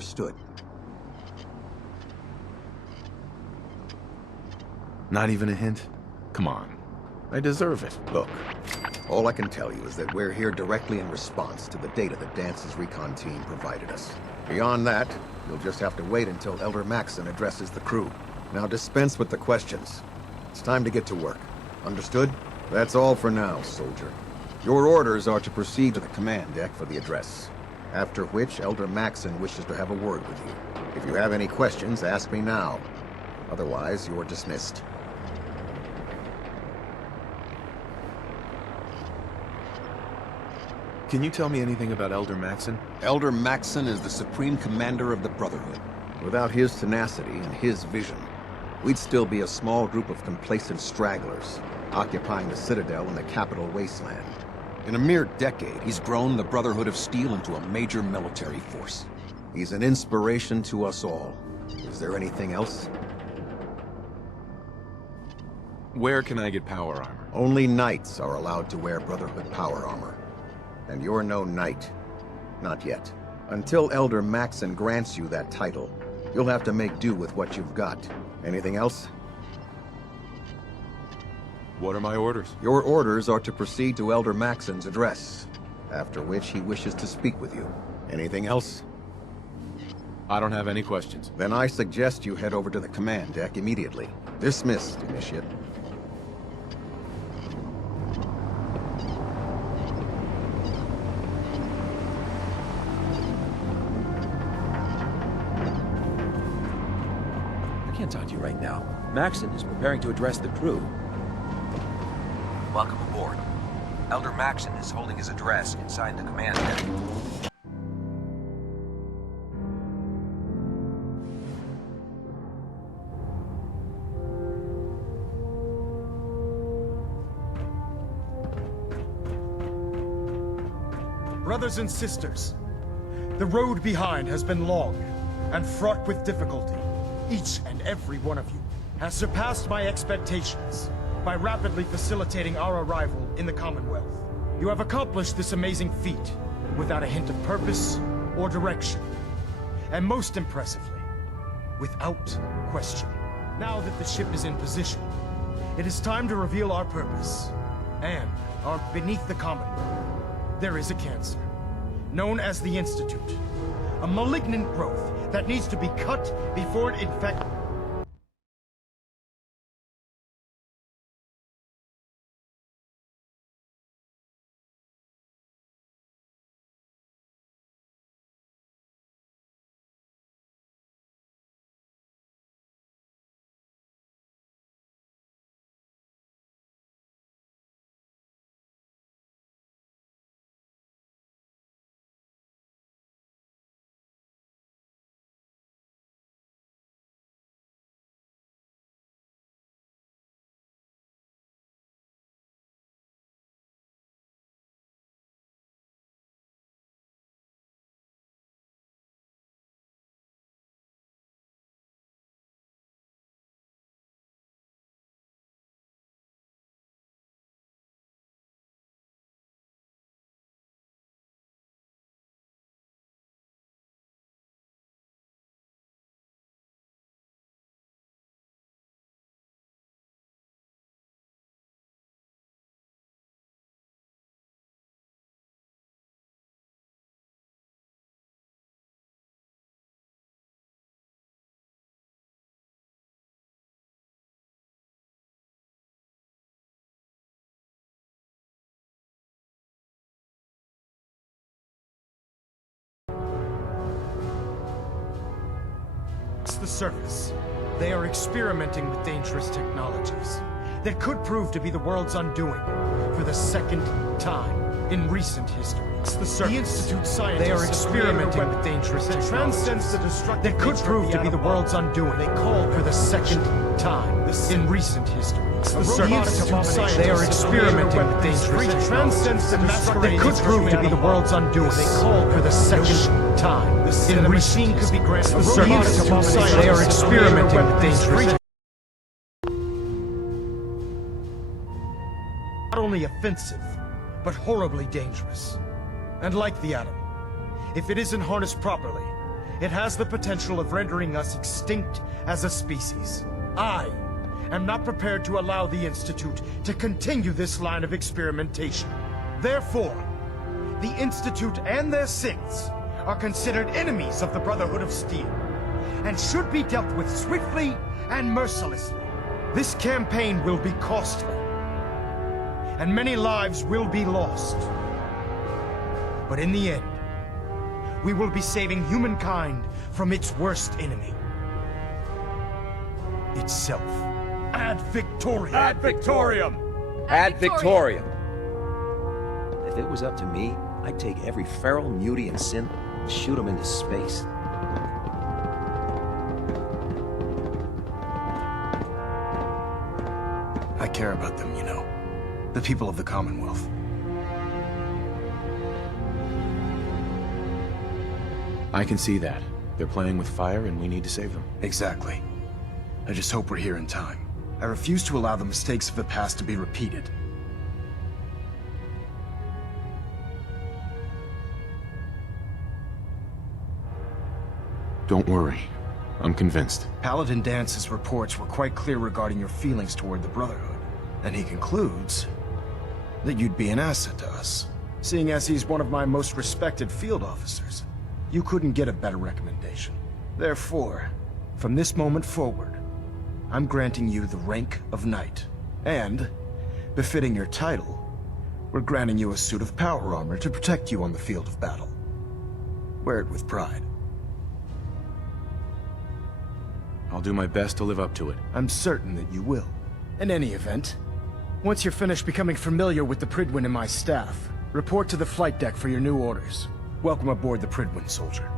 Understood? Not even a hint? Come on. I deserve it. Look, all I can tell you is that we're here directly in response to the data that Dance's recon team provided us. Beyond that, you'll just have to wait until Elder Maxson addresses the crew. Now dispense with the questions. It's time to get to work. Understood? That's all for now, soldier. Your orders are to proceed to the command deck for the address. After which, Elder Maxson wishes to have a word with you. If you have any questions, ask me now. Otherwise, you're dismissed. Can you tell me anything about Elder Maxson? Elder Maxson is the Supreme Commander of the Brotherhood. Without his tenacity and his vision, we'd still be a small group of complacent stragglers, occupying the Citadel in the capital wasteland. In a mere decade, he's grown the Brotherhood of Steel into a major military force. He's an inspiration to us all. Is there anything else? Where can I get power armor? Only knights are allowed to wear Brotherhood power armor. And you're no knight. Not yet. Until Elder Maxson grants you that title, you'll have to make do with what you've got. Anything else? What are my orders? Your orders are to proceed to Elder Maxson's address, after which he wishes to speak with you. Anything else? I don't have any questions. Then I suggest you head over to the command deck immediately. Dismissed, Initiate. I can't talk to you right now. Maxson is preparing to address the crew. Welcome aboard. Elder Maxson is holding his address inside the command deck. Brothers and sisters, the road behind has been long and fraught with difficulty. Each and every one of you has surpassed my expectations by rapidly facilitating our arrival in the Commonwealth. You have accomplished this amazing feat without a hint of purpose or direction. And most impressively, without question. Now that the ship is in position, it is time to reveal our purpose. And beneath the Commonwealth, there is a cancer, known as the Institute. A malignant growth that needs to be cut before it infects. The surface. They are experimenting with dangerous technologies that could prove to be the world's undoing for the second time in recent history. It's the surface. The Institute scientists. They are experimenting with dangerous technologies that could prove to be the world's undoing. They call for the second time in recent history. It's the Institute scientists. They are experimenting with dangerous technologies that could prove to be the world's undoing. They call for the second time in recent history. The Institute scientists. They are experimenting with dangerous. Not only offensive, but horribly dangerous. And like the atom, if it isn't harnessed properly, it has the potential of rendering us extinct as a species. I am not prepared to allow the Institute to continue this line of experimentation. Therefore, the Institute and their synths are considered enemies of the Brotherhood of Steel, and should be dealt with swiftly and mercilessly. This campaign will be costly, and many lives will be lost. But in the end, we will be saving humankind from its worst enemy. Itself. Ad Victoriam! Ad Victoriam! Ad Victoriam! If it was up to me, I'd take every feral, mutie, and synth and shoot them into space. I care about them, you know. The people of the Commonwealth. I can see that. They're playing with fire and we need to save them. Exactly. I just hope we're here in time. I refuse to allow the mistakes of the past to be repeated. Don't worry. I'm convinced. Paladin Dance's reports were quite clear regarding your feelings toward the Brotherhood. And he concludes that you'd be an asset to us. Seeing as he's one of my most respected field officers, you couldn't get a better recommendation. Therefore, from this moment forward, I'm granting you the rank of Knight. And, befitting your title, we're granting you a suit of power armor to protect you on the field of battle. Wear it with pride. I'll do my best to live up to it. I'm certain that you will. In any event, once you're finished becoming familiar with the Prydwen and my staff, report to the flight deck for your new orders. Welcome aboard the Prydwen, soldier.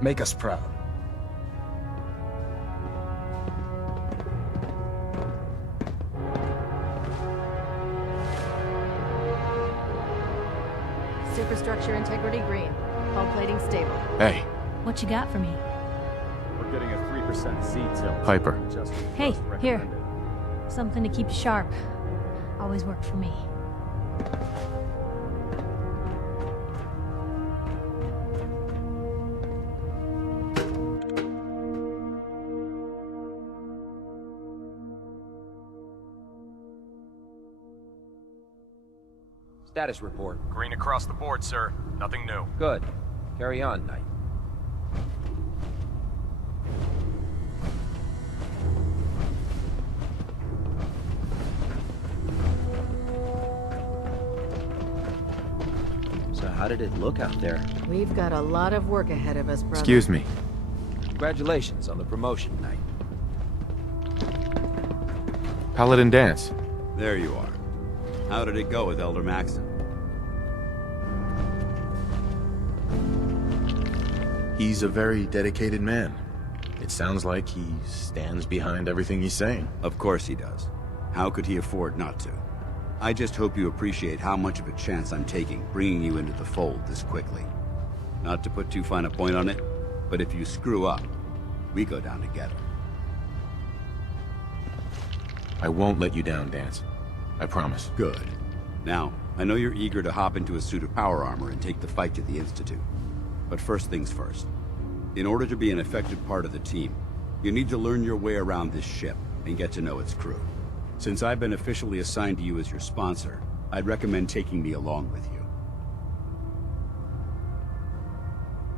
Make us proud. Superstructure integrity green. Hull plating stable. Hey, What you got for me? We're getting a 3% seed tilt. Piper. Hey, here. Something to keep you sharp. Always worked for me. Status report. Green across the board, sir. Nothing new. Good. Carry on, Knight. So how did it look out there? We've got a lot of work ahead of us, brother. excuse me. Congratulations on the promotion, Knight. Paladin Dance. There you are. How did it go with Elder Maxon? He's a very dedicated man. It sounds like he stands behind everything he's saying. Of course he does. How could he afford not to? I just hope you appreciate how much of a chance I'm taking bringing you into the fold this quickly. Not to put too fine a point on it, but if you screw up, we go down together. I won't let you down, Dance. I promise. Good. Now, I know you're eager to hop into a suit of power armor and take the fight to the Institute. But first things first. In order to be an effective part of the team, you need to learn your way around this ship and get to know its crew. Since I've been officially assigned to you as your sponsor, I'd recommend taking me along with you.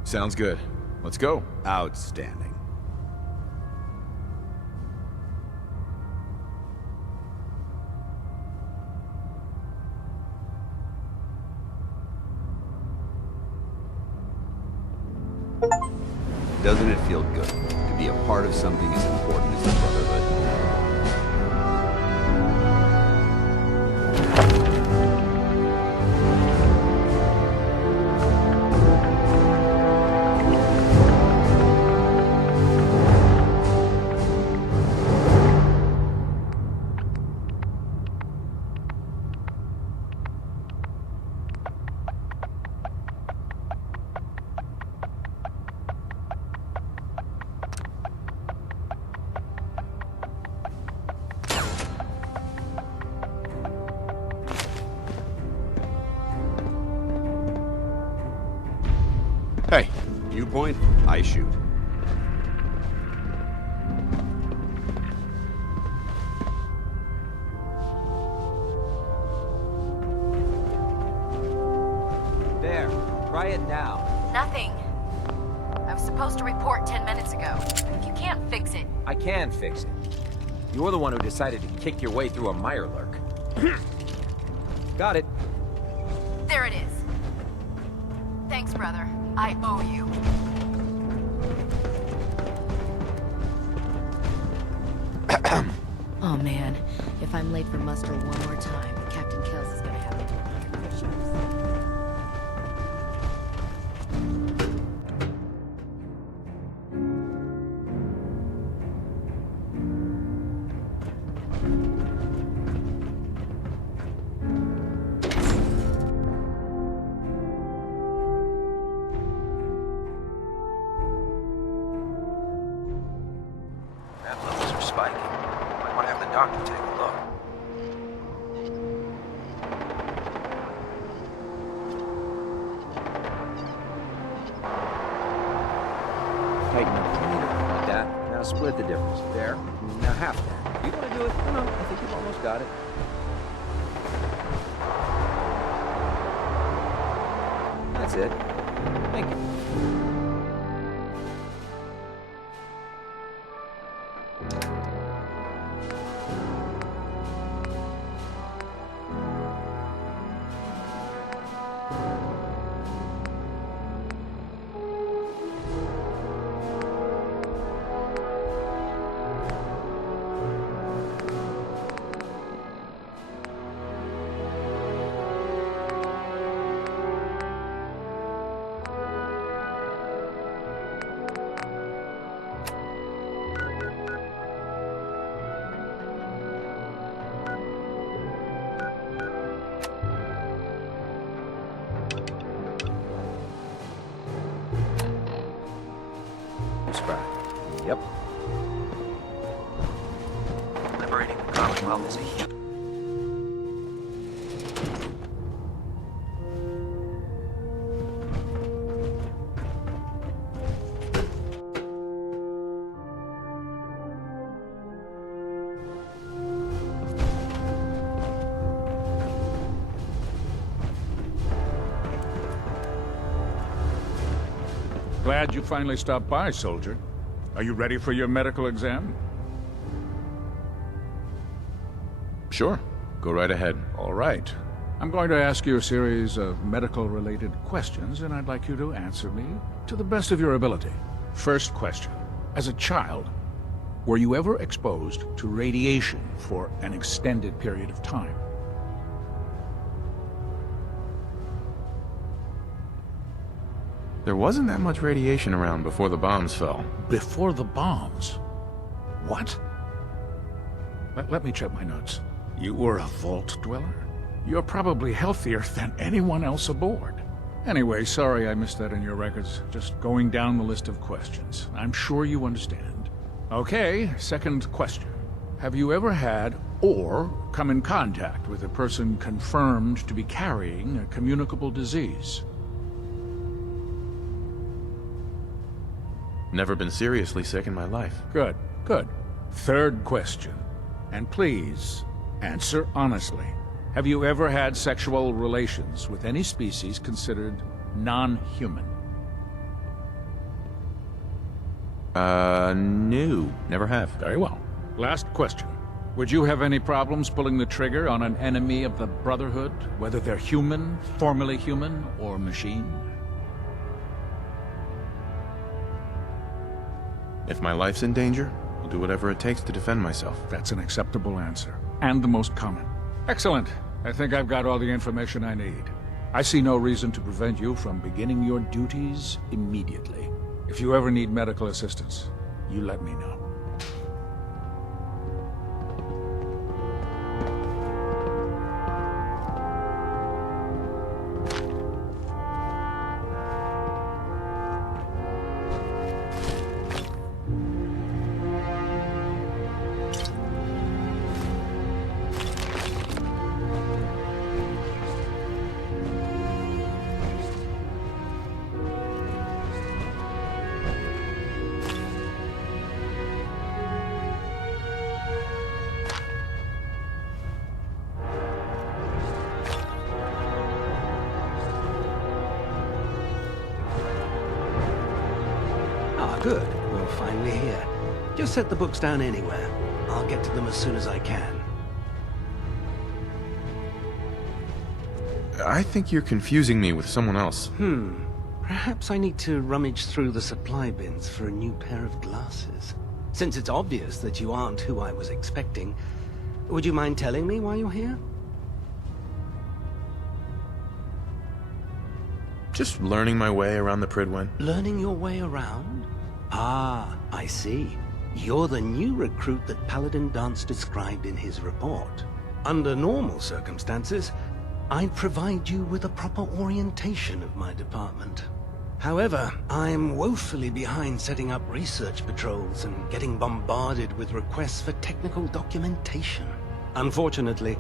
Sounds good. Let's go. Outstanding. Doesn't it feel good to be a part of something as important as the Brotherhood? Hey, You point, I shoot. There. Try it now. Nothing. I was supposed to report 10 minutes ago. If you can't fix it, I can fix it. You're the one who decided to kick your way through a Mirelurk. Got it. there it is. Thanks, brother. I owe you. Oh man, if I'm late for muster one more time, Captain Kells is gonna have me do 100 push-ups. Red levels are spiking. Might want to have the doctor take a look. Tighten up the meter. Like that. Now split the difference. There. Now half that. You want to do it? No, I think you've almost got it. That's it. Thank you. Yep. Liberating the Commonwealth is a huge... Glad you finally stopped by, soldier. Are you ready for your medical exam? Sure. Go right ahead. All right. I'm going to ask you a series of medical-related questions, and I'd like you to answer me to the best of your ability. First question. As a child, were you ever exposed to radiation for an extended period of time? There wasn't that much radiation around before the bombs fell. Before the bombs? What? Let me check my notes. You were a vault dweller? You're probably healthier than anyone else aboard. Anyway, sorry I missed that in your records. Just going down the list of questions. I'm sure you understand. Okay, second question. Have you ever had or come in contact with a person confirmed to be carrying a communicable disease? Never been seriously sick in my life. Good, good. Third question. And please, answer honestly. Have you ever had sexual relations with any species considered non-human? No. Never have. Very well. Last question. Would you have any problems pulling the trigger on an enemy of the Brotherhood, whether they're human, formerly human, or machine? If my life's in danger, I'll do whatever it takes to defend myself. That's an acceptable answer, and the most common. Excellent. I think I've got all the information I need. I see no reason to prevent you from beginning your duties immediately. If you ever need medical assistance, you let me know. Good. We're finally here. Just set the books down anywhere. I'll get to them as soon as I can. I think you're confusing me with someone else. Perhaps I need to rummage through the supply bins for a new pair of glasses. Since it's obvious that you aren't who I was expecting, would you mind telling me why you're here? Just learning my way around the Prydwen. Learning your way around? Ah, I see. You're the new recruit that Paladin Danse described in his report. Under normal circumstances, I'd provide you with a proper orientation of my department. However, I'm woefully behind setting up research patrols and getting bombarded with requests for technical documentation. Unfortunately,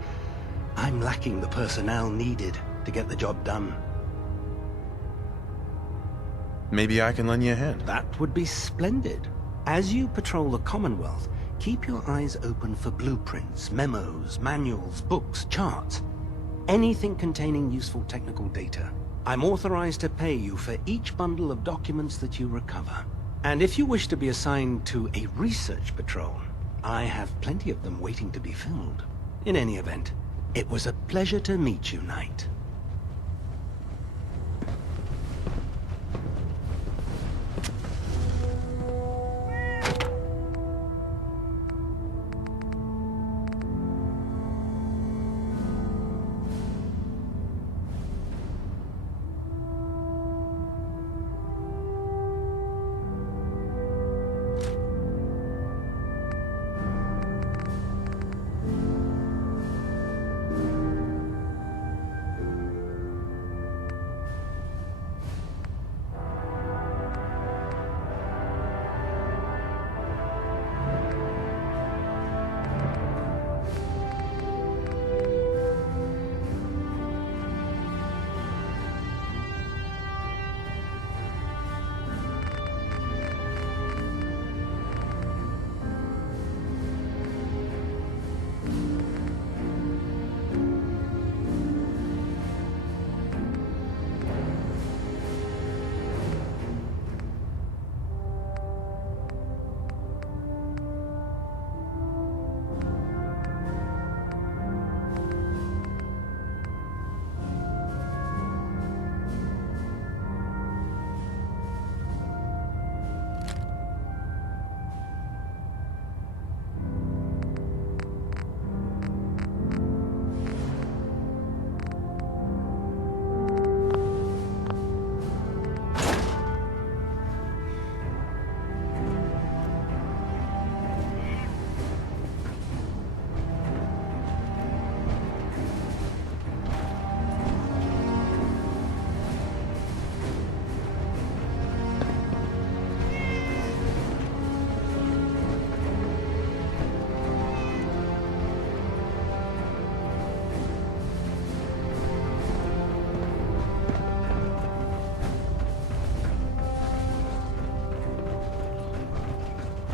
I'm lacking the personnel needed to get the job done. Maybe I can lend you a hand. That would be splendid. As you patrol the Commonwealth, keep your eyes open for blueprints, memos, manuals, books, charts. Anything containing useful technical data. I'm authorized to pay you for each bundle of documents that you recover. And if you wish to be assigned to a research patrol, I have plenty of them waiting to be filled. In any event, it was a pleasure to meet you, Knight.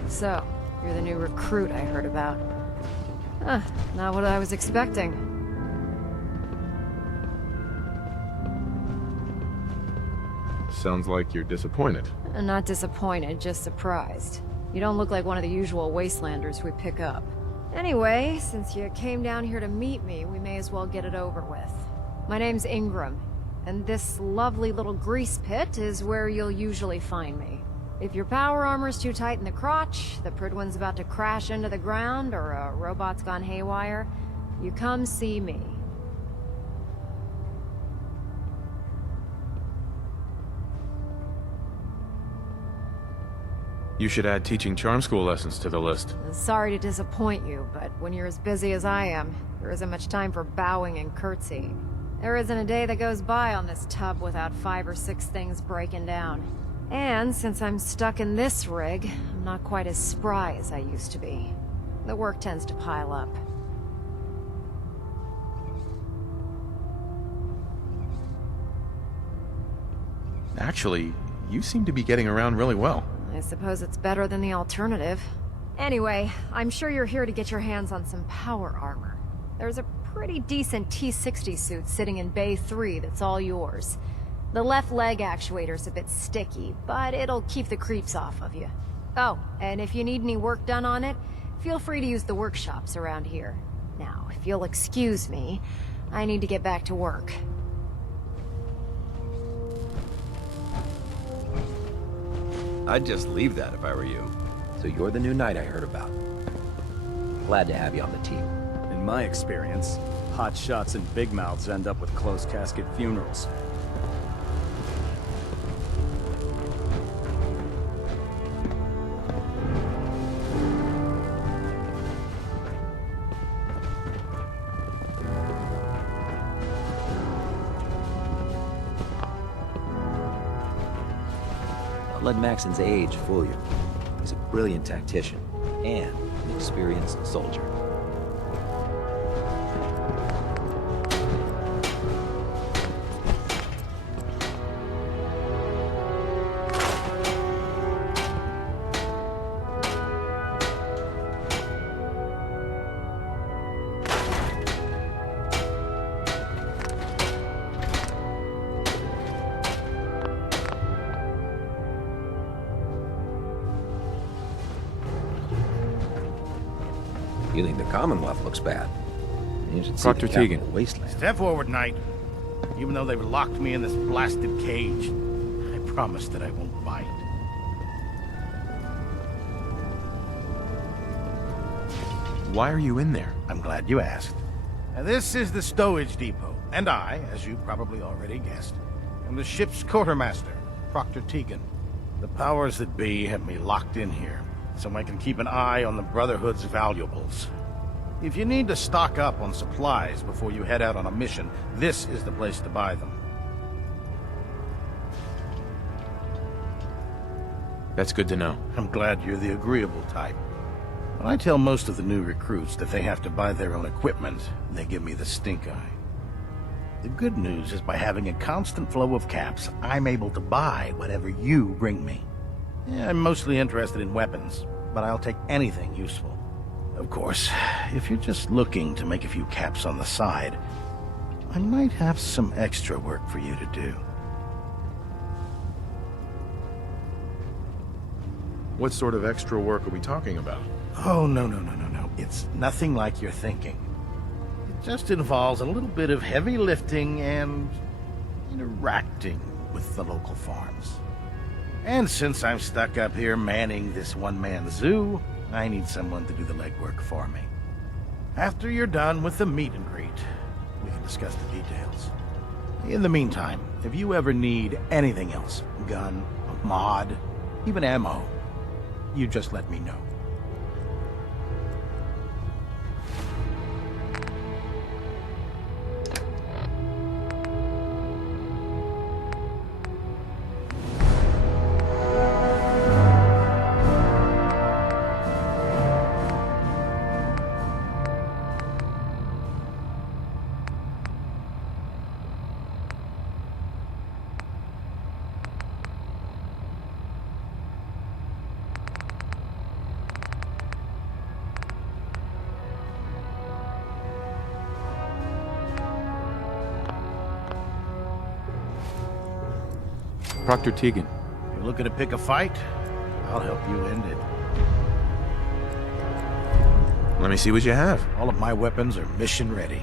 So, you're the new recruit I heard about. Not what I was expecting. Sounds like you're disappointed. Not disappointed, just surprised. You don't look like one of the usual wastelanders we pick up. Anyway, since you came down here to meet me, we may as well get it over with. My name's Ingram, and this lovely little grease pit is where you'll usually find me. If your power armor's too tight in the crotch, the Prydwen's about to crash into the ground, or a robot's gone haywire, you come see me. You should add teaching charm school lessons to the list. Sorry to disappoint you, but when you're as busy as I am, there isn't much time for bowing and curtsying. There isn't a day that goes by on this tub without 5 or 6 things breaking down. And since I'm stuck in this rig, I'm not quite as spry as I used to be. The work tends to pile up. Actually, you seem to be getting around really well. I suppose it's better than the alternative. Anyway, I'm sure you're here to get your hands on some power armor. There's a pretty decent T-60 suit sitting in Bay 3 that's all yours. The left leg actuator's a bit sticky, but it'll keep the creeps off of you. Oh, and if you need any work done on it, feel free to use the workshops around here. Now, if you'll excuse me, I need to get back to work. I'd just leave that if I were you. So you're the new knight I heard about. Glad to have you on the team. In my experience, hot shots and big mouths end up with closed casket funerals. Don't let Maxon's age fool you. He's a brilliant tactician and an experienced soldier. You think the Commonwealth looks bad? You should see Proctor the capital Tegan. wasteland. Step forward, Knight. Even though they've locked me in this blasted cage, I promise that I won't bite. Why are you in there? I'm glad you asked. Now, this is the stowage depot, and I, as you probably already guessed, am the ship's quartermaster, Proctor Tegan. The powers that be have me locked in here, so I can keep an eye on the Brotherhood's valuables. If you need to stock up on supplies before you head out on a mission, this is the place to buy them. That's good to know. I'm glad you're the agreeable type. When I tell most of the new recruits that they have to buy their own equipment, they give me the stink eye. The good news is by having a constant flow of caps, I'm able to buy whatever you bring me. Yeah, I'm mostly interested in weapons, but I'll take anything useful. Of course, if you're just looking to make a few caps on the side, I might have some extra work for you to do. What sort of extra work are we talking about? Oh, no. It's nothing like you're thinking. It just involves a little bit of heavy lifting and interacting with the local farms. And since I'm stuck up here manning this one-man zoo, I need someone to do the legwork for me. After you're done with the meet and greet, we can discuss the details. In the meantime, if you ever need anything else, gun, a mod, even ammo, you just let me know. Proctor Tegan. You're looking to pick a fight? I'll help you end it. Let me see what you have. All of my weapons are mission ready.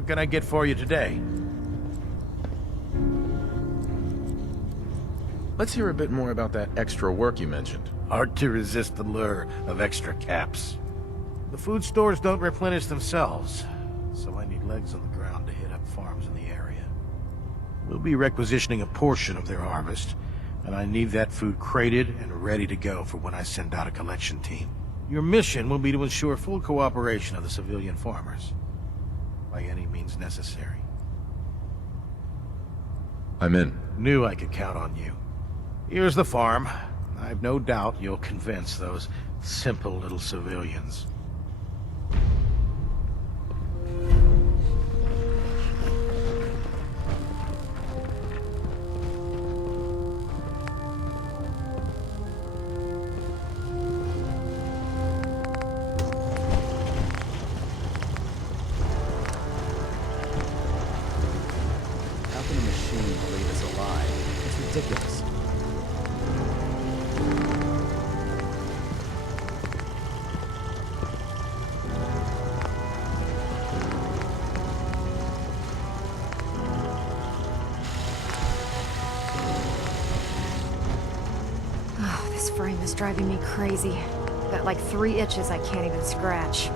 What can I get for you today? Let's hear a bit more about that extra work you mentioned. Hard to resist the lure of extra caps. The food stores don't replenish themselves, so I need legs on the ground to hit up farms in the area. We'll be requisitioning a portion of their harvest, and I need that food crated and ready to go for when I send out a collection team. Your mission will be to ensure full cooperation of the civilian farmers, by any means necessary. I'm in. Knew I could count on you. Here's the farm. I've no doubt you'll convince those simple little civilians. How can a machine believe us alive? It's ridiculous. Oh, this frame is driving me crazy. Got like 3 itches I can't even scratch.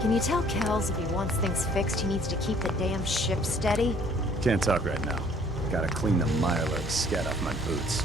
Can you tell Kells if he wants things fixed, he needs to keep the damn ship steady? Can't talk right now. Gotta clean the Mirelurk scat off my boots.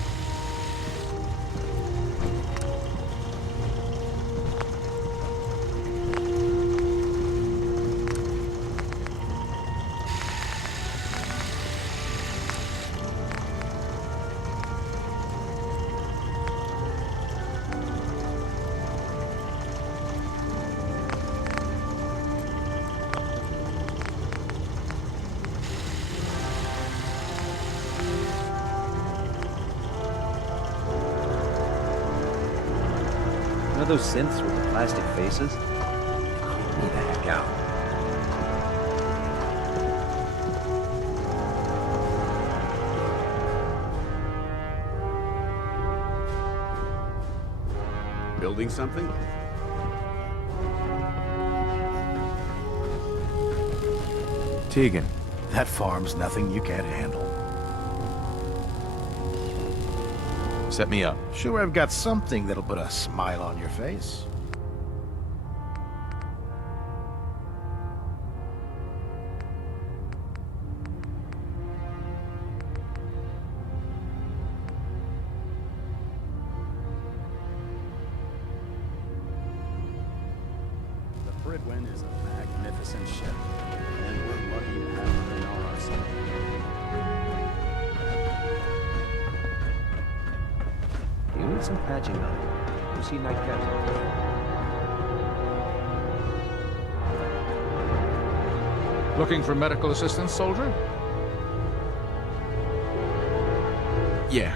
You know those synths with the plastic faces? Creep me the heck out. Building something? Tegan. That farm's nothing you can't handle. Set me up. Sure, I've got something that'll put a smile on your face. The Fridwin is a magnificent ship, and we're lucky to have her in our arsenal. You need some patching up. You see Night Captain? Looking for medical assistance, soldier? Yeah.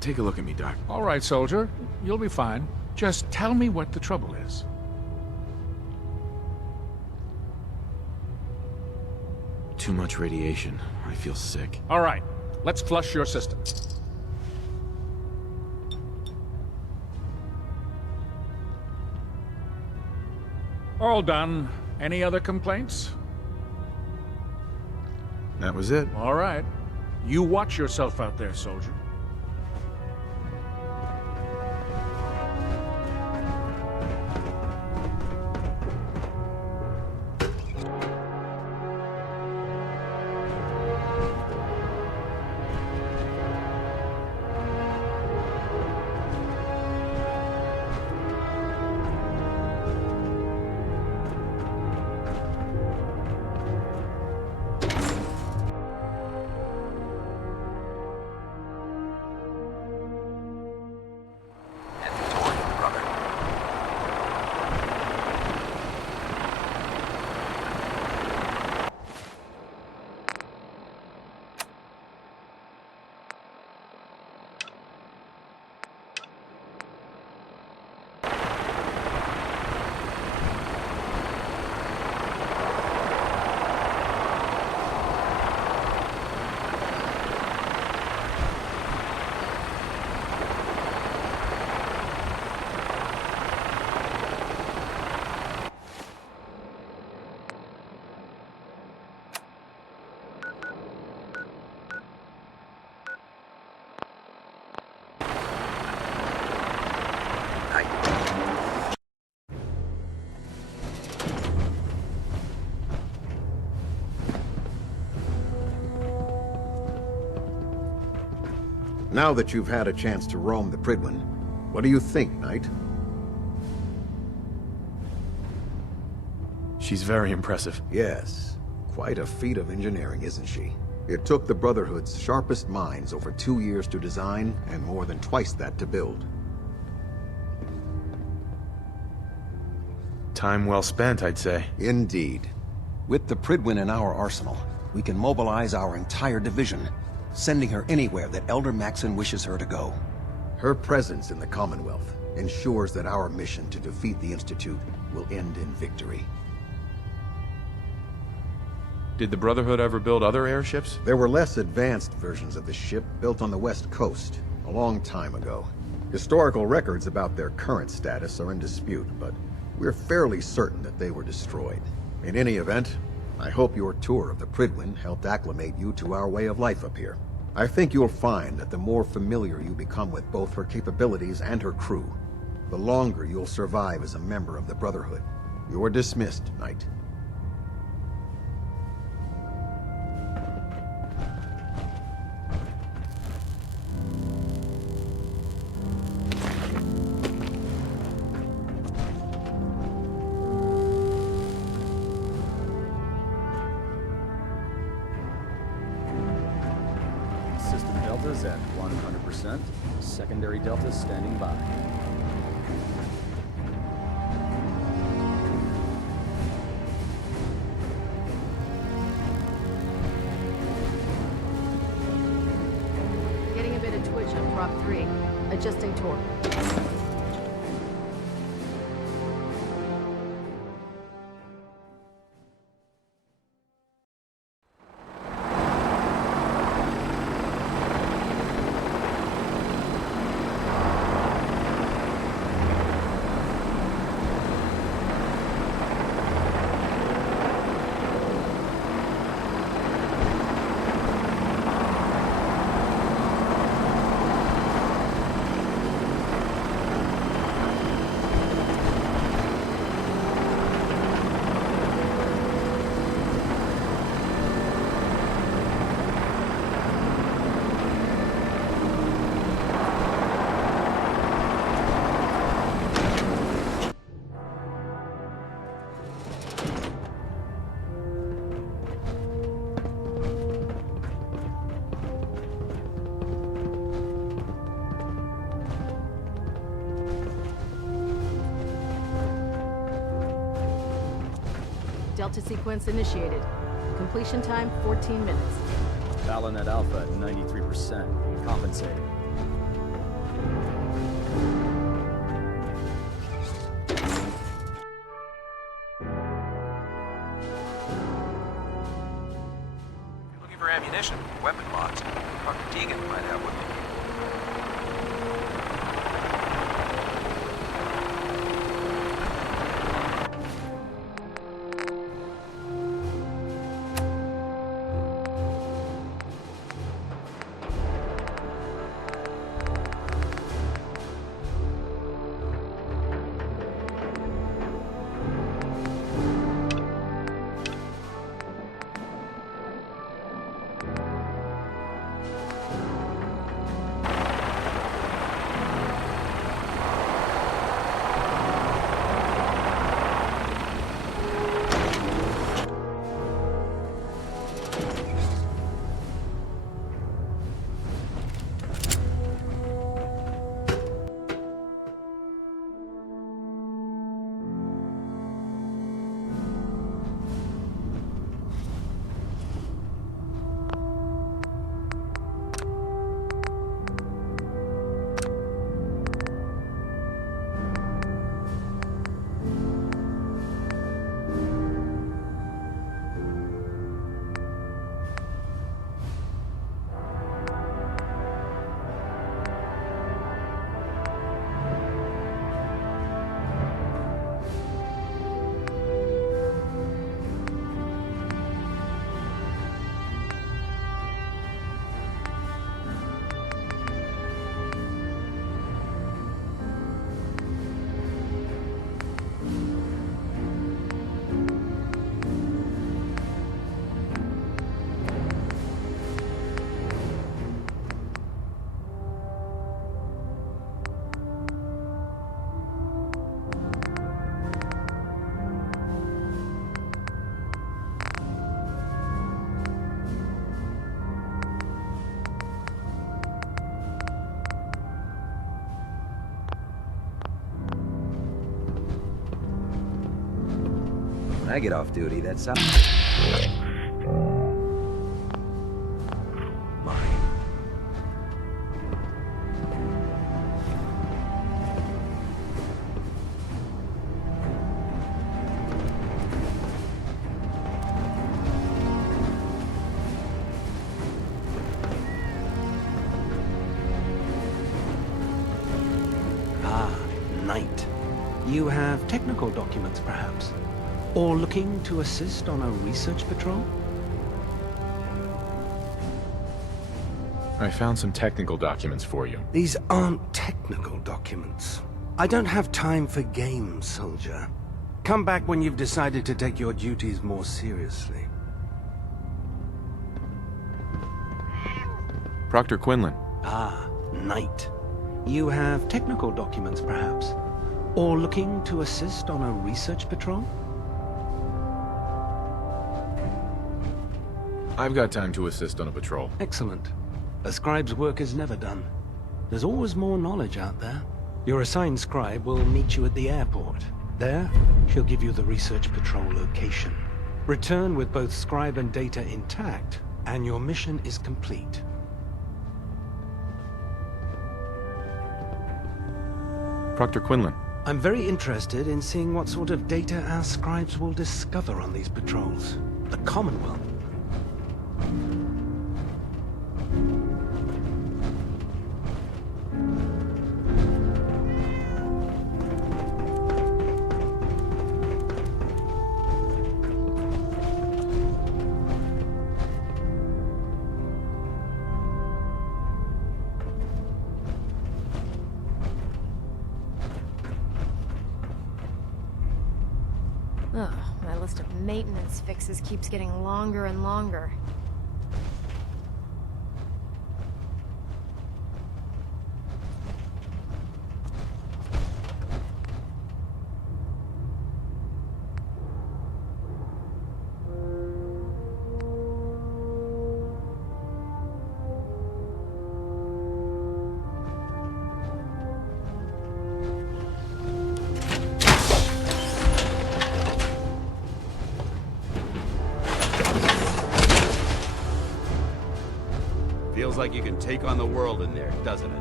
Take a look at me, Doc. All right, soldier. You'll be fine. Just tell me what the trouble is. Too much radiation. I feel sick. All right. Let's flush your system. All done. Any other complaints? That was it. All right. You watch yourself out there, soldier. Now that you've had a chance to roam the Prydwen, what do you think, Knight? She's very impressive. Yes. Quite a feat of engineering, isn't she? It took the Brotherhood's sharpest minds over 2 years to design, and more than twice that to build. Time well spent, I'd say. Indeed. With the Prydwen in our arsenal, we can mobilize our entire division, sending her anywhere that Elder Maxon wishes her to go. Her presence in the Commonwealth ensures that our mission to defeat the Institute will end in victory. Did the Brotherhood ever build other airships? There were less advanced versions of the ship built on the West Coast a long time ago. Historical records about their current status are in dispute, but we're fairly certain that they were destroyed. In any event, I hope your tour of the Prydwen helped acclimate you to our way of life up here. I think you'll find that the more familiar you become with both her capabilities and her crew, the longer you'll survive as a member of the Brotherhood. You're dismissed, Knight. System deltas at 100%. Secondary deltas standing by. Getting a bit of twitch on prop 3. Adjusting torque. Delta sequence initiated. Completion time 14 minutes. Balonet Alpha at 93%. Compensating. Looking for ammunition, weapon mods. Dr. Deegan might have one. I get off duty, that's up. Mine. Knight. You have technical documents, perhaps? Or looking to assist on a research patrol? I found some technical documents for you. These aren't technical documents. I don't have time for games, soldier. Come back when you've decided to take your duties more seriously. Proctor Quinlan. Knight. You have technical documents, perhaps? Or looking to assist on a research patrol? I've got time to assist on a patrol. Excellent. A scribe's work is never done. There's always more knowledge out there. Your assigned scribe will meet you at the airport. There, she'll give you the research patrol location. Return with both scribe and data intact, and your mission is complete. Proctor Quinlan. I'm very interested in seeing what sort of data our scribes will discover on these patrols. The Commonwealth. Ugh, my list of maintenance fixes keeps getting longer and longer. Feels like you can take on the world in there, doesn't it?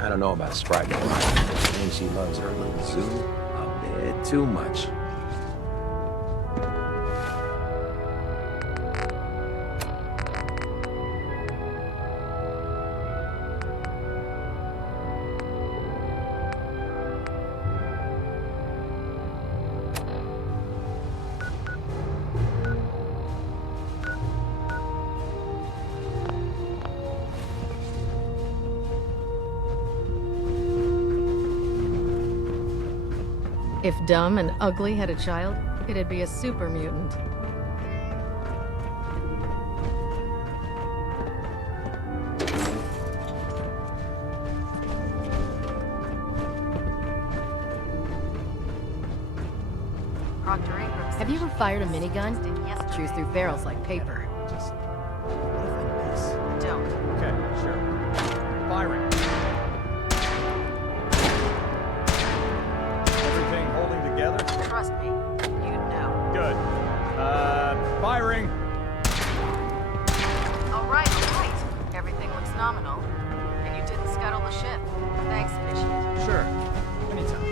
I don't know about Scribe. I think she loves her little zoo a bit too much. If Dumb and Ugly had a child, it'd be a super mutant. Have you ever fired a minigun? Chews through barrels like paper. Just what if I miss? Don't. Okay, sure. Firing. Everything holding together? Trust me, you'd know. Good. Firing. All right. Everything looks nominal. And you didn't scuttle the ship. Thanks, Mission. Sure. Anytime.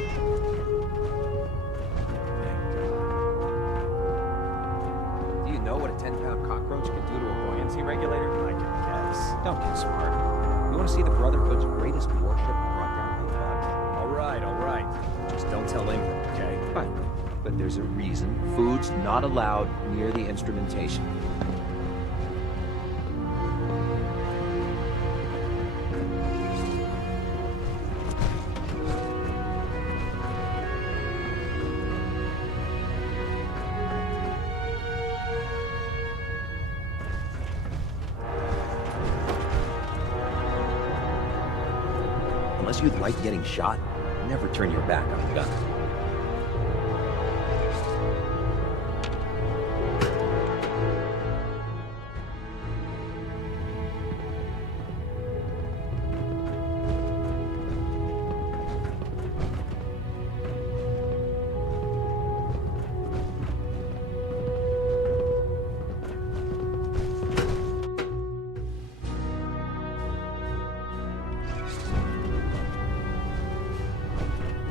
Do you know what a 10-pound cockroach can do to a buoyancy regulator? I can guess. Don't get smart. You want to see the Brotherhood's greatest warship brought down by bugs? All right. Just don't tell Ingram, okay? Fine. But there's a reason food's not allowed near the instrumentation. Unless you'd like getting shot, never turn your back on a gun.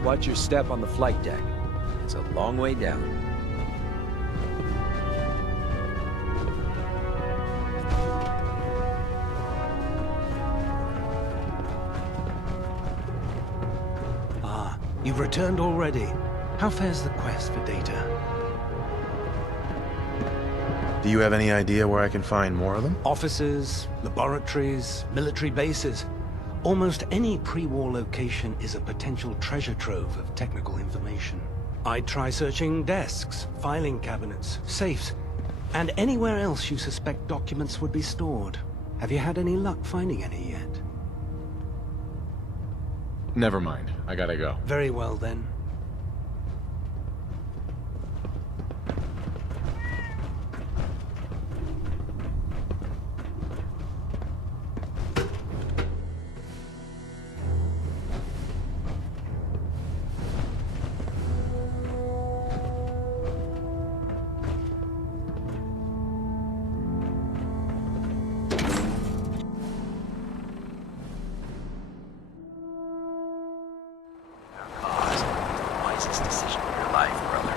Watch your step on the flight deck. It's a long way down. Ah, you've returned already. How fares the quest for data? Do you have any idea where I can find more of them? Offices, laboratories, military bases. Almost any pre-war location is a potential treasure trove of technical information. I'd try searching desks, filing cabinets, safes, and anywhere else you suspect documents would be stored. Have you had any luck finding any yet? Never mind. I gotta go. Very well then. Decision of your life, brother.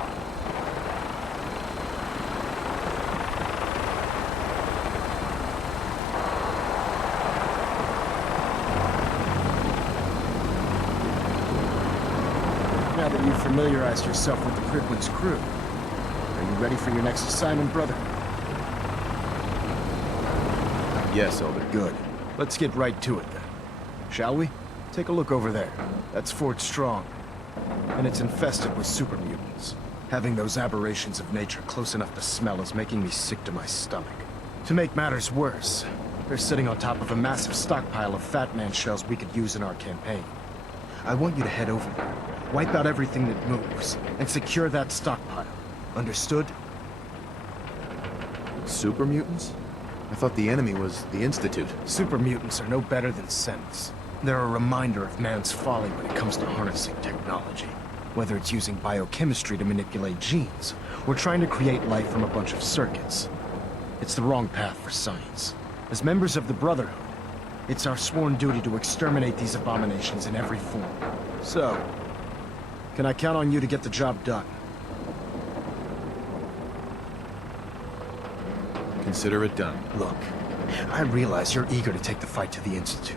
Now that you've familiarized yourself with the Prydwen's crew, are you ready for your next assignment, brother? Yes, Elder. Good. Let's get right to it then. Shall we? Take a look over there. That's Fort Strong. And it's infested with super mutants. Having those aberrations of nature close enough to smell is making me sick to my stomach. To make matters worse, they're sitting on top of a massive stockpile of Fat Man shells we could use in our campaign. I want you to head over there, wipe out everything that moves, and secure that stockpile. Understood? Super mutants? I thought the enemy was the Institute. Super mutants are no better than synths. They're a reminder of man's folly when it comes to harnessing technology. Whether it's using biochemistry to manipulate genes, or trying to create life from a bunch of circuits. It's the wrong path for science. As members of the Brotherhood, it's our sworn duty to exterminate these abominations in every form. So, can I count on you to get the job done? Consider it done. Look, I realize you're eager to take the fight to the Institute.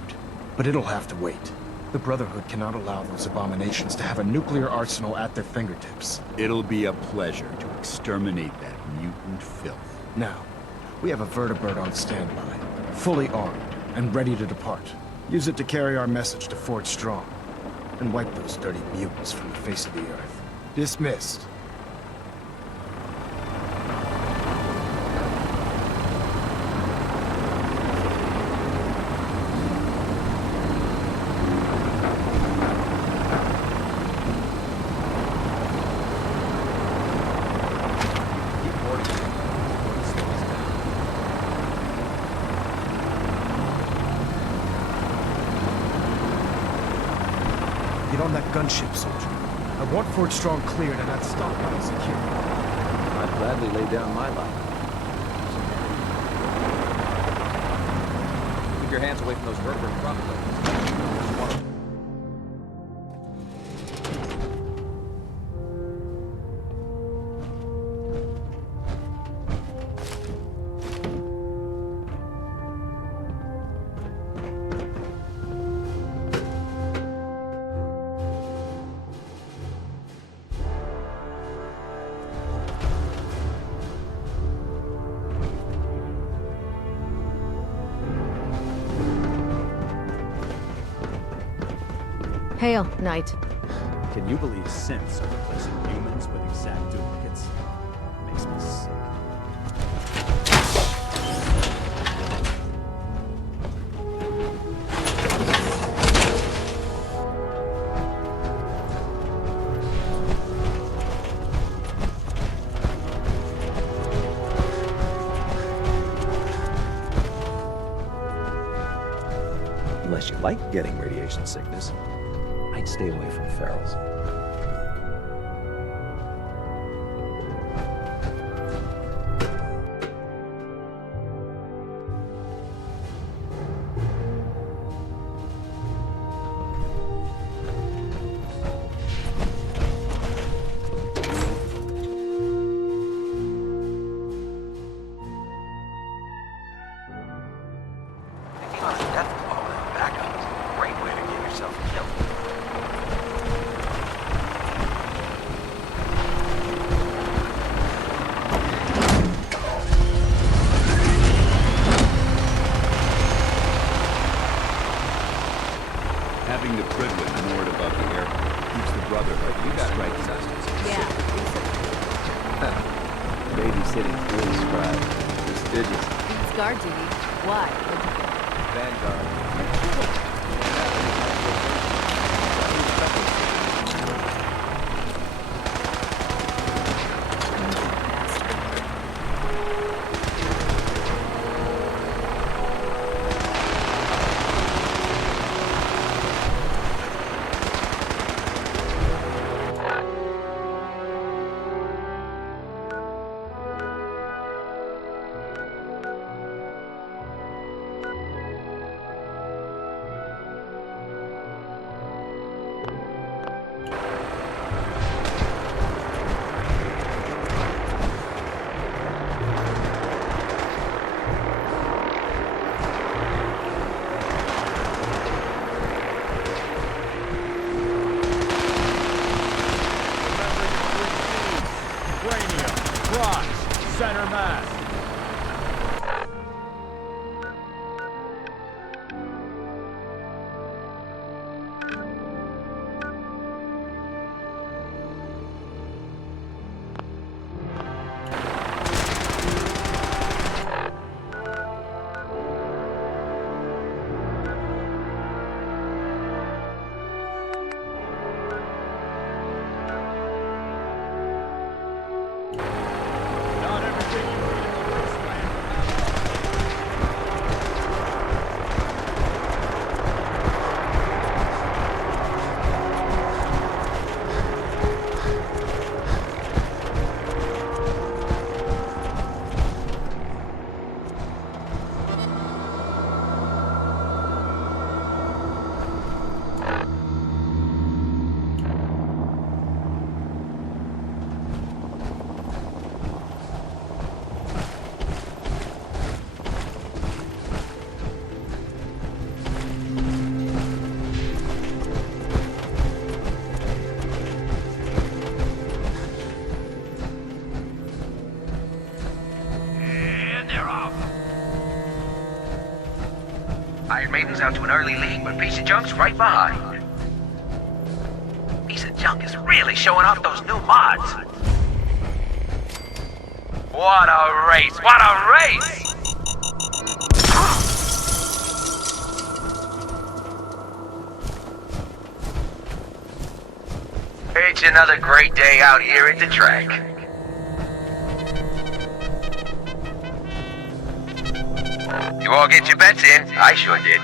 But it'll have to wait. The Brotherhood cannot allow those abominations to have a nuclear arsenal at their fingertips. It'll be a pleasure to exterminate that mutant filth. Now, we have a vertibird on standby, fully armed, and ready to depart. Use it to carry our message to Fort Strong, and wipe those dirty mutants from the face of the earth. Dismissed. Get on that gunship, soldier. I want Fort Strong cleared and that stockpile secured. I'd gladly lay down my life. Keep your hands away from those vertebrate crocodiles. Hail, Knight. Can you believe synths are replacing humans with exact duplicates? Makes me sick. like getting radiation sickness, I'd stay away from ferals. Having the Prydwen moored above the airport keeps the Brotherhood from striking us. Yeah. Babysitting police scribe. Prestigious. It's guard duty. Why? What'd you get? Vanguard. Center mass. Iron Maiden's out to an early lead, but Piece of Junk's right behind. Piece of Junk is really showing off those new mods. What a race! What a race! It's another great day out here at the track. You all get your bets in. I sure did.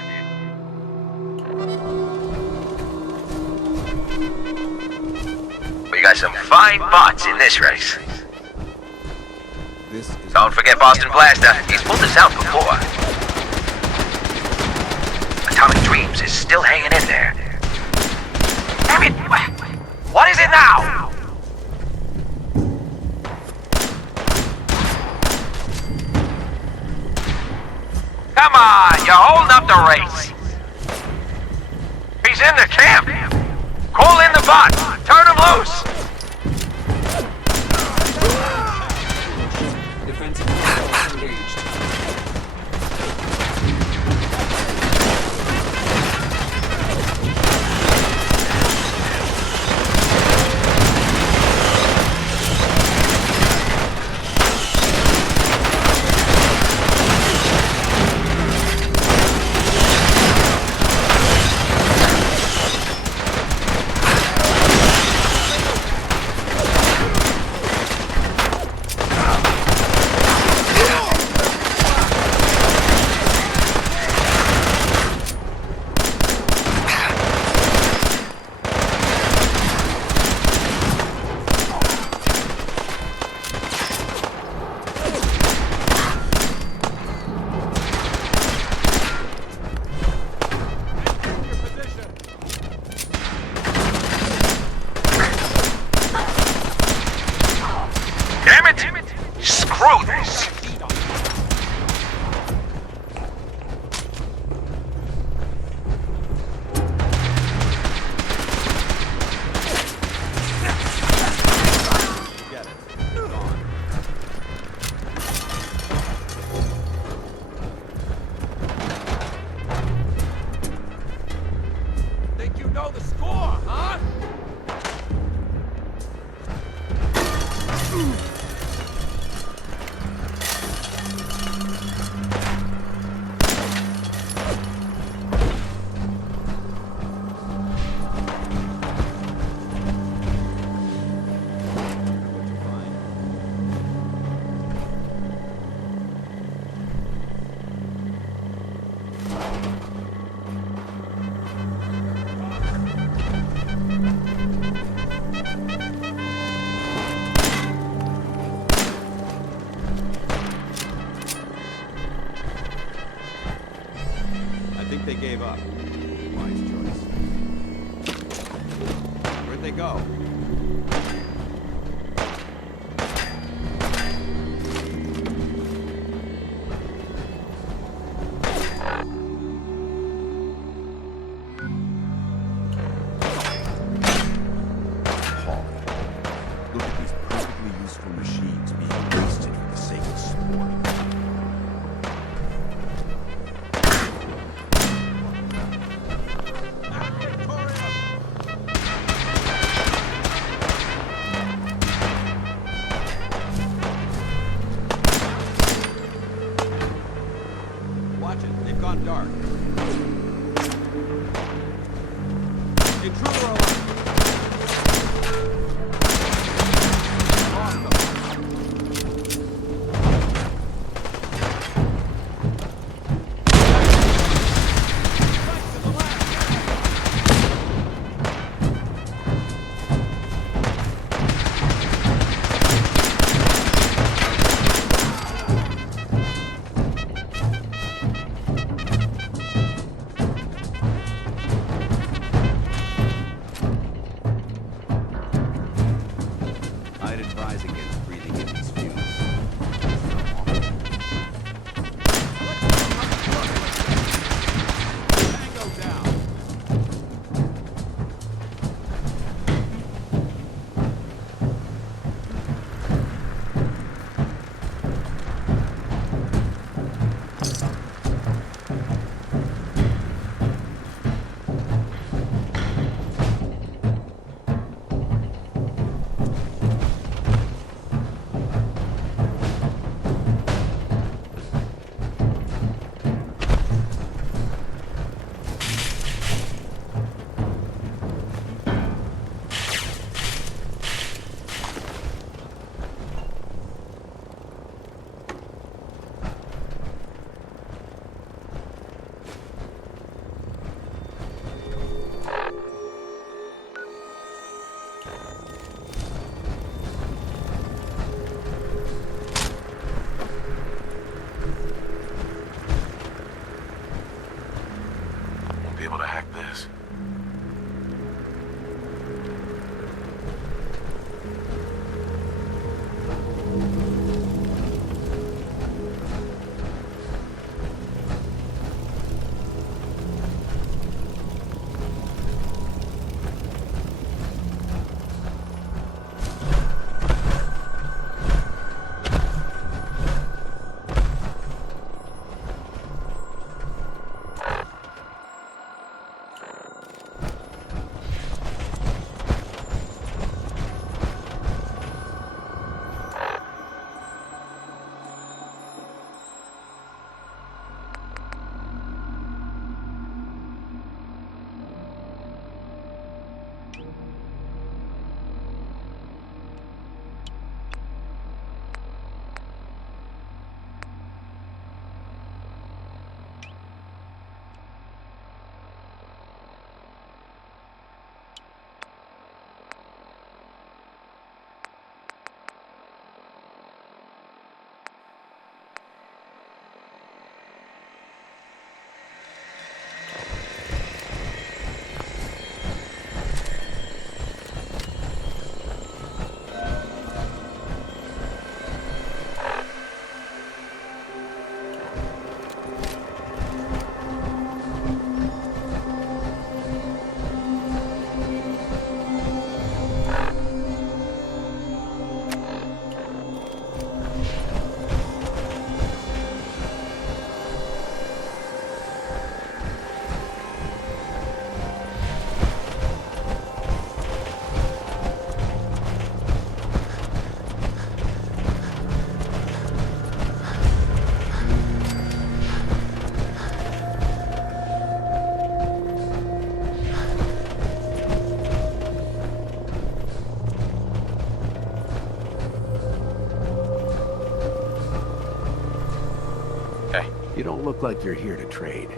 We got some fine bots in this race. Don't forget Boston Blaster. He's pulled this out before. Atomic Dreams is still hanging in there. Damn it! What is it now? Come on, you're holding up the race. He's in the camp. Call in the bot. Turn him loose. Defensive engaged. you know the score, huh? They gave up. Wise choice. Where'd they go? Paul, look at these perfectly useful machines being wasted for the sake of sport. Watch it. They've gone dark. Intruder alert! Lost them. I'd advise against breathing in these fumes. Tango down. Won't be able to hack this. You don't look like you're here to trade.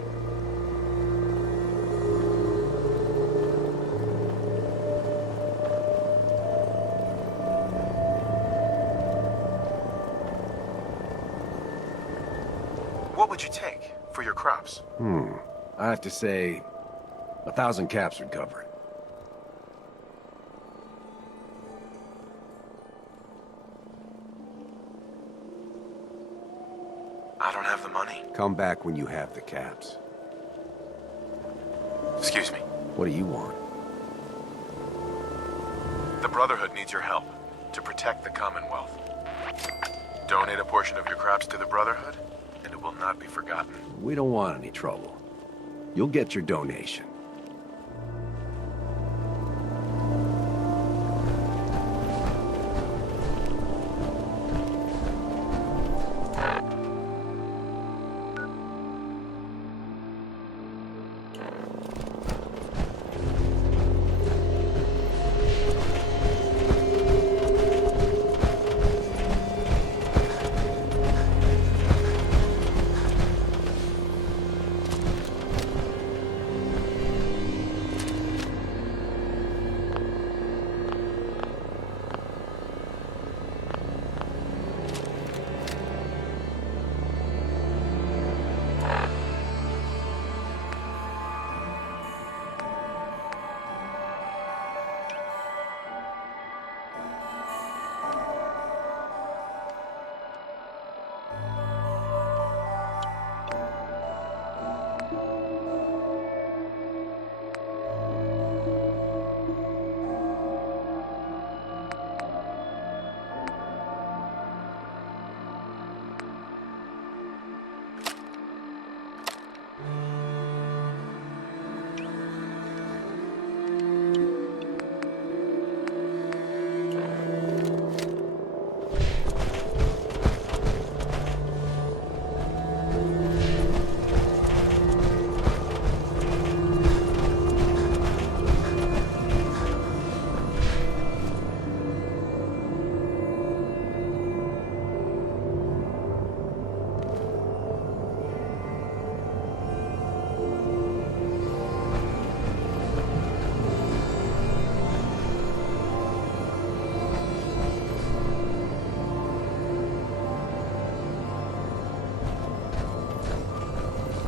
What would you take for your crops? I have to say, 1,000 caps would cover it. I don't have the money. Come back when you have the caps. Excuse me. What do you want? The Brotherhood needs your help to protect the Commonwealth. Donate a portion of your crops to the Brotherhood, and it will not be forgotten. We don't want any trouble. You'll get your donation.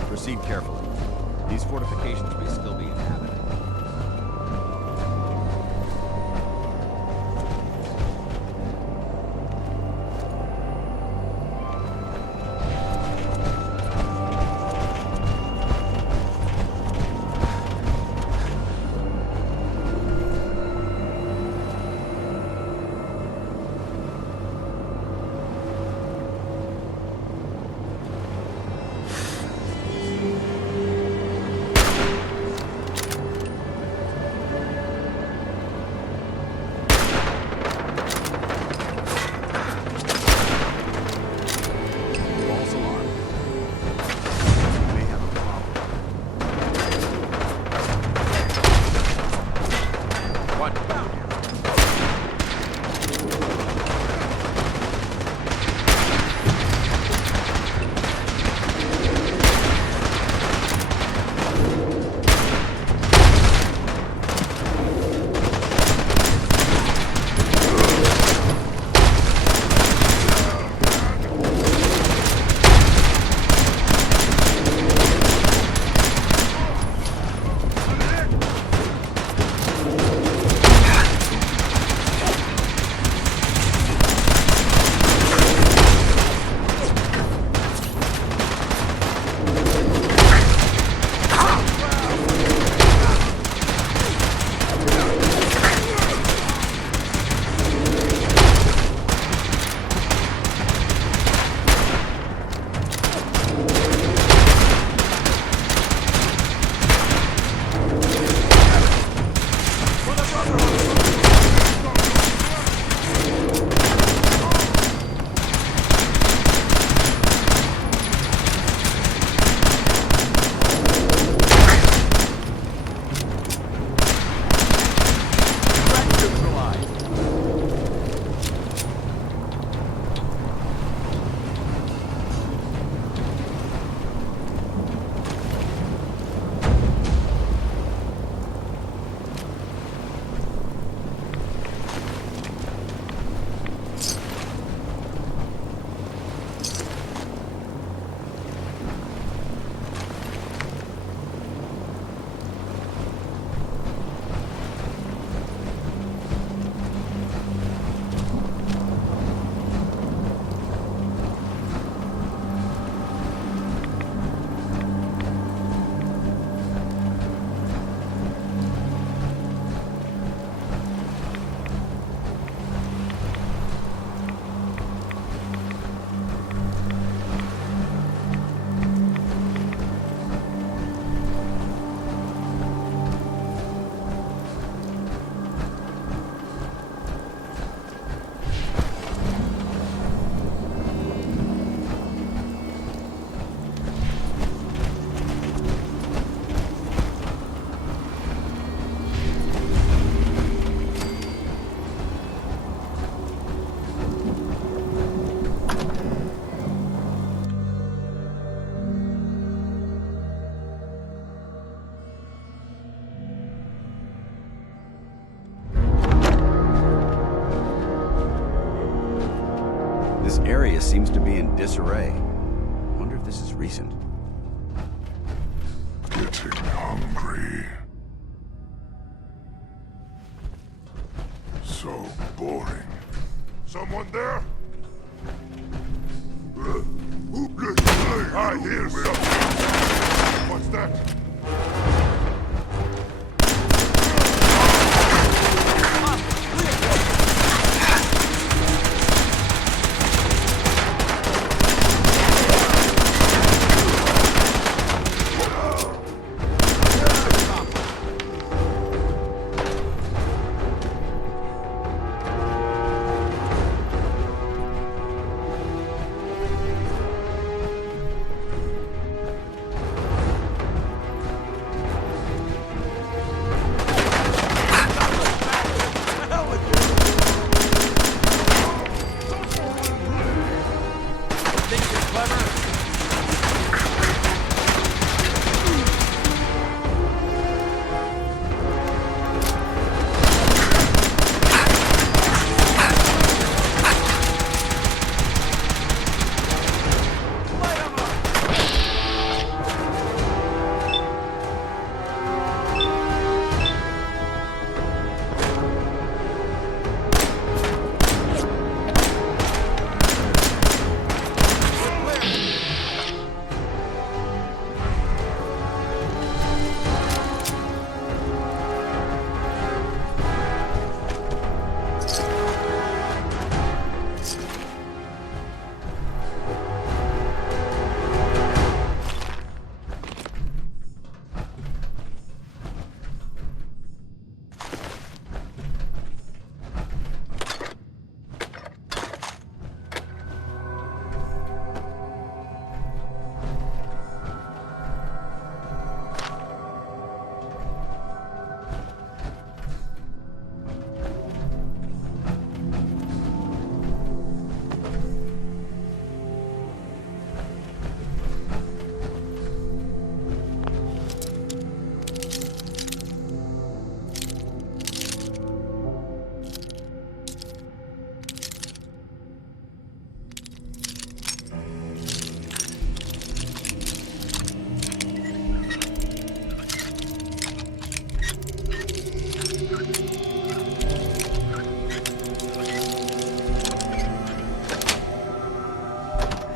Proceed carefully. These fortifications may still be inhabited. area seems to be in disarray. Wonder if this is recent. Getting hungry. So boring. Someone there? I hear something. What's that?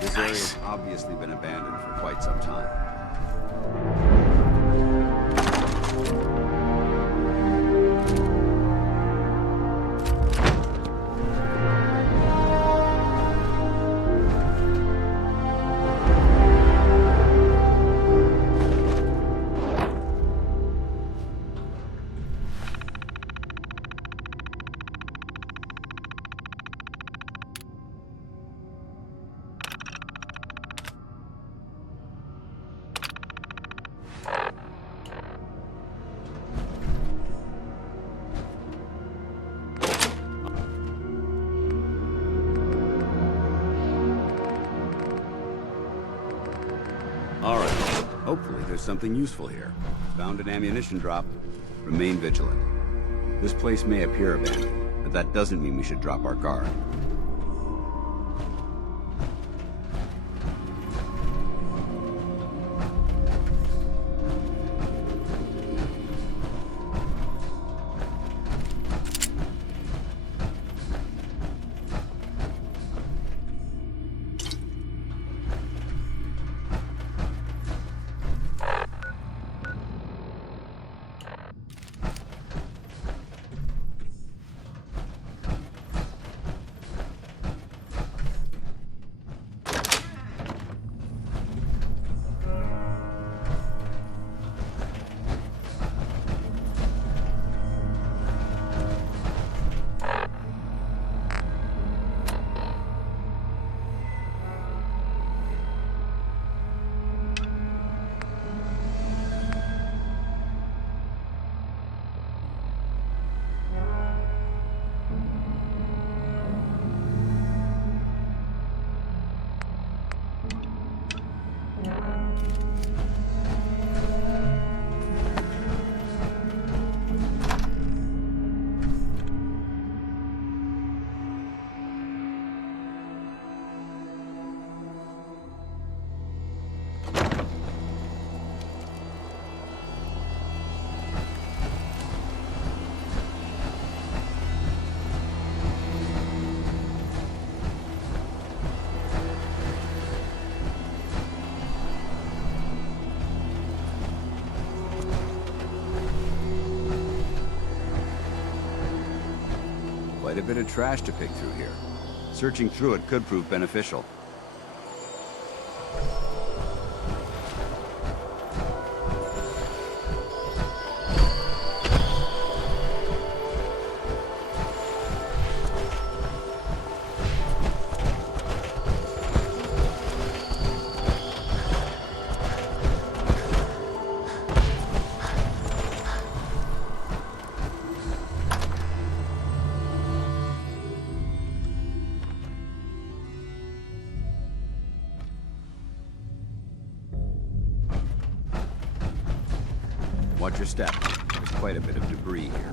This area has obviously been abandoned for quite some time. All right. Hopefully there's something useful here. Found an ammunition drop. Remain vigilant. This place may appear abandoned, but that doesn't mean we should drop our guard. Quite a bit of trash to pick through here. Searching through it could prove beneficial. Watch your step. There's quite a bit of debris here.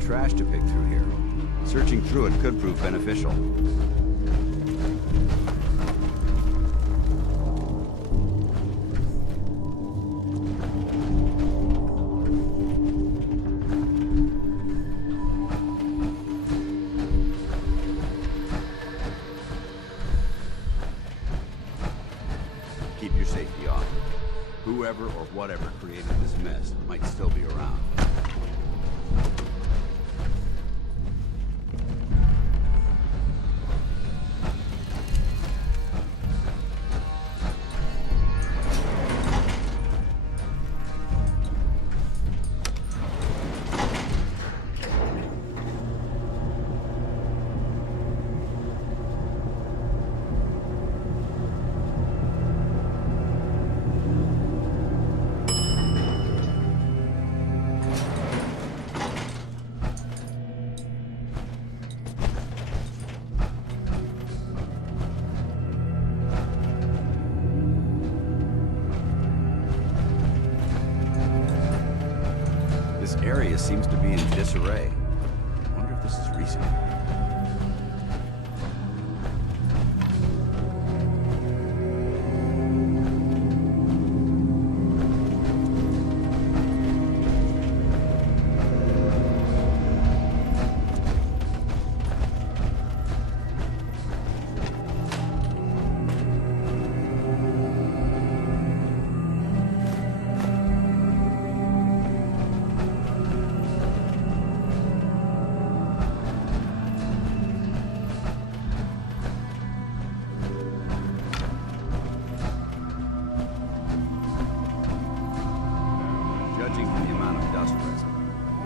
Trash to pick through here. Searching through it could prove beneficial. Keep your safety on. Whoever or whatever created this mess might still be around. This area seems to be in disarray. I wonder if this is recent.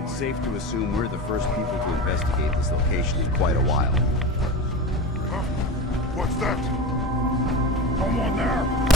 It's safe to assume we're the first people to investigate this location in quite a while. Huh? What's that? Someone there!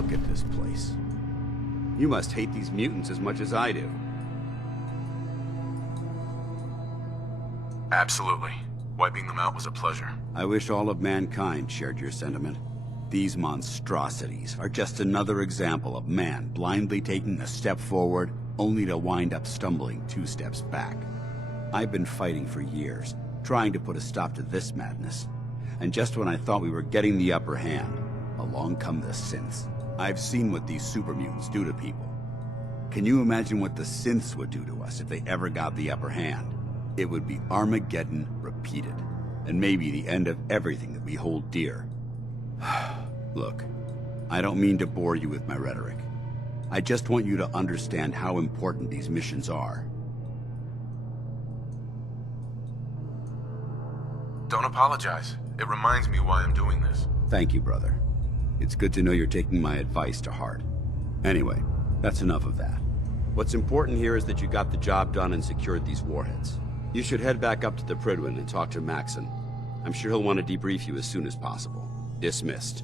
look at this place. You must hate these mutants as much as I do. Absolutely. Wiping them out was a pleasure. I wish all of mankind shared your sentiment. These monstrosities are just another example of man blindly taking a step forward, only to wind up stumbling 2 steps back. I've been fighting for years, trying to put a stop to this madness. And just when I thought we were getting the upper hand, along come the synths. I've seen what these super mutants do to people. Can you imagine what the synths would do to us if they ever got the upper hand? It would be Armageddon repeated, and maybe the end of everything that we hold dear. Look, I don't mean to bore you with my rhetoric. I just want you to understand how important these missions are. Don't apologize. It reminds me why I'm doing this. Thank you, brother. It's good to know you're taking my advice to heart. Anyway, that's enough of that. What's important here is that you got the job done and secured these warheads. You should head back up to the Prydwen and talk to Maxson. I'm sure he'll want to debrief you as soon as possible. Dismissed.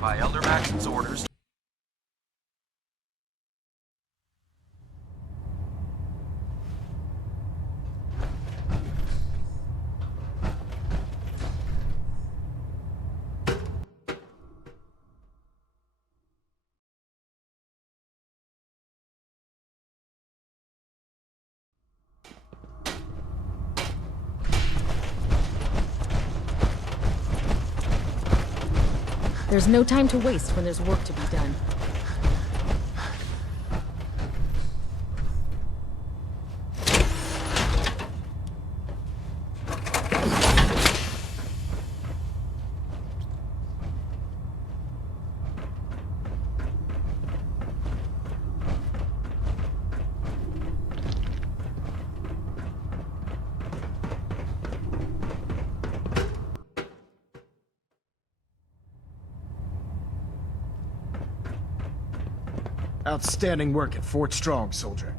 By Elder Maxson's orders. There's no time to waste when there's work to be done. Outstanding work at Fort Strong, soldier.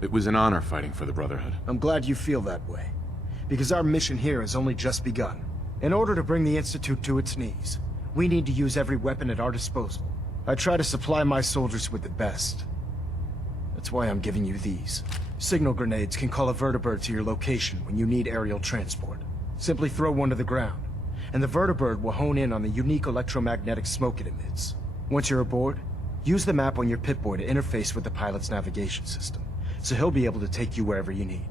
It was an honor fighting for the Brotherhood. I'm glad you feel that way, because our mission here has only just begun. In order to bring the Institute to its knees, we need to use every weapon at our disposal. I try to supply my soldiers with the best. That's why I'm giving you these. Signal grenades can call a vertibird to your location when you need aerial transport. Simply throw one to the ground, and the vertibird will hone in on the unique electromagnetic smoke it emits. Once you're aboard, use the map on your Pip-Boy to interface with the pilot's navigation system, so he'll be able to take you wherever you need.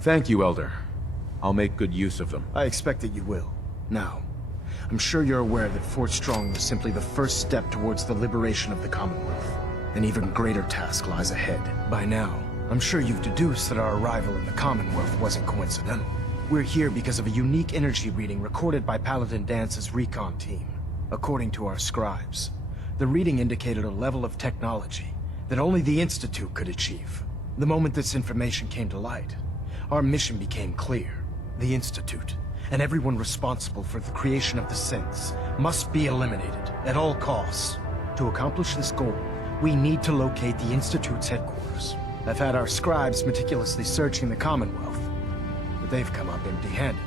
Thank you, Elder. I'll make good use of them. I expect that you will. Now, I'm sure you're aware that Fort Strong was simply the first step towards the liberation of the Commonwealth. An even greater task lies ahead. By now, I'm sure you've deduced that our arrival in the Commonwealth wasn't coincidental. We're here because of a unique energy reading recorded by Paladin Dance's recon team. According to our scribes, the reading indicated a level of technology that only the Institute could achieve. The moment this information came to light, our mission became clear. The Institute and everyone responsible for the creation of the synths must be eliminated at all costs. To accomplish this goal, we need to locate the Institute's headquarters. I've had our scribes meticulously searching the Commonwealth, but they've come up empty-handed.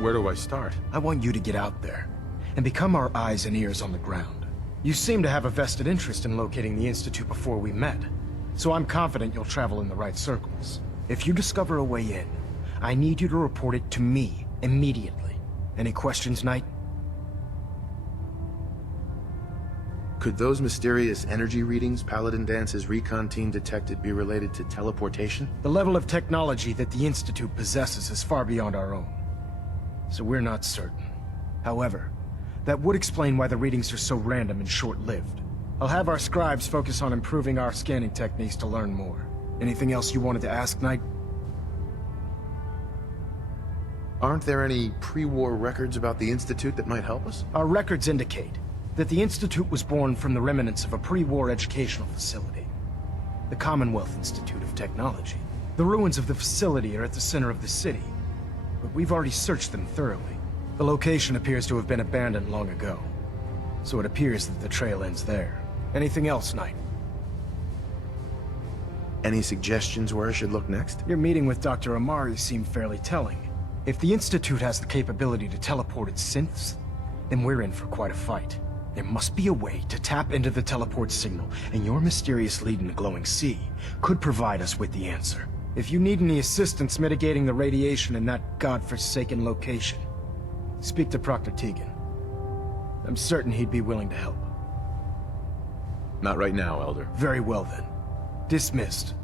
Where do I start? I want you to get out there and become our eyes and ears on the ground. You seem to have a vested interest in locating the Institute before we met, so I'm confident you'll travel in the right circles. If you discover a way in, I need you to report it to me immediately. Any questions, Knight? Could those mysterious energy readings Paladin Dance's recon team detected be related to teleportation? The level of technology that the Institute possesses is far beyond our own, so we're not certain. However, that would explain why the readings are so random and short-lived. I'll have our scribes focus on improving our scanning techniques to learn more. Anything else you wanted to ask, Knight? Aren't there any pre-war records about the Institute that might help us? Our records indicate that the Institute was born from the remnants of a pre-war educational facility, the Commonwealth Institute of Technology. The ruins of the facility are at the center of the city, but we've already searched them thoroughly. The location appears to have been abandoned long ago, so it appears that the trail ends there. Anything else, Knight? Any suggestions where I should look next? Your meeting with Dr. Amari seemed fairly telling. If the Institute has the capability to teleport its synths, then we're in for quite a fight. There must be a way to tap into the teleport signal, and your mysterious lead in the glowing sea could provide us with the answer. If you need any assistance mitigating the radiation in that godforsaken location, speak to Proctor Tegan. I'm certain he'd be willing to help. Not right now, Elder. Very well then. Dismissed.